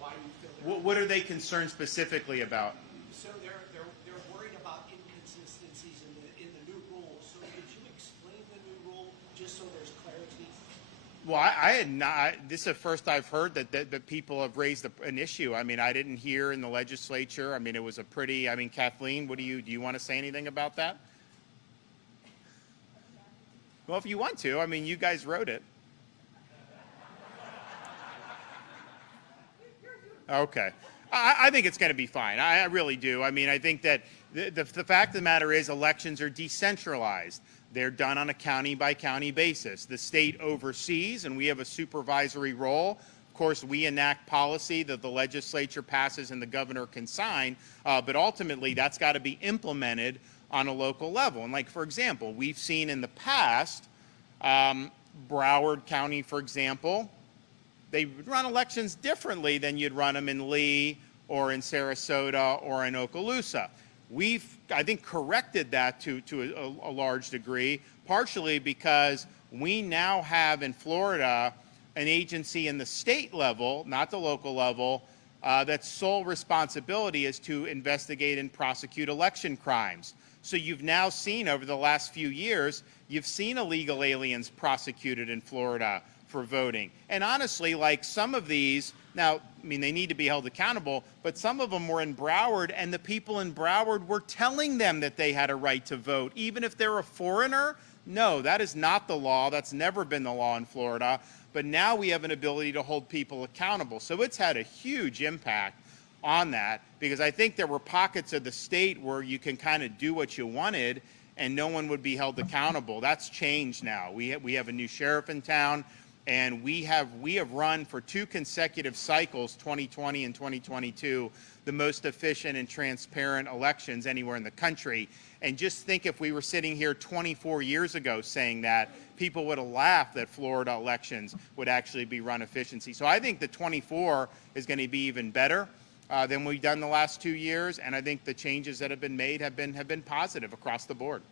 why you feel What are they concerned specifically about? So they're worried about inconsistencies in the new rule. So could you explain the new rule just so there's clarity? Well, I had not. This is the first I've heard that people have raised an issue. I mean, I didn't hear in the legislature. I mean, it was a pretty. I mean, Kathleen, do you want to say anything about that? Well, if you want to, I mean, you guys wrote it. Okay. I think it's going to be fine. I really do. I mean, I think that the fact of the matter is elections are decentralized. They're done on a county-by-county basis. The state oversees, and we have a supervisory role. Of course, we enact policy that the legislature passes and the governor can sign, but ultimately that's got to be implemented on a local level. And like, for example, we've seen in the past, Broward County, for example, they run elections differently than you'd run them in Lee or in Sarasota or in Okaloosa. We've, I think, corrected that to a large degree, partially because we now have in Florida an agency in the state level, not the local level, that's sole responsibility is to investigate and prosecute election crimes. So you've now seen over the last few years, you've seen illegal aliens prosecuted in Florida for voting. And honestly, like some of these, now, I mean, they need to be held accountable, but some of them were in Broward, and the people in Broward were telling them that they had a right to vote, even if they're a foreigner. No, that is not the law. That's never been the law in Florida. But now we have an ability to hold people accountable. So it's had a huge impact on that, because I think there were pockets of the state where you can kind of do what you wanted and no one would be held accountable. That's changed now. We have a new sheriff in town. And we have run for 2 consecutive cycles, 2020 and 2022, the most efficient and transparent elections anywhere in the country. And just think if we were sitting here 24 years ago saying that, people would have laughed that Florida elections would actually be run efficiency. So I think the 24 is going to be even better than we've done the last 2 years. And I think the changes that have been made have been positive across the board.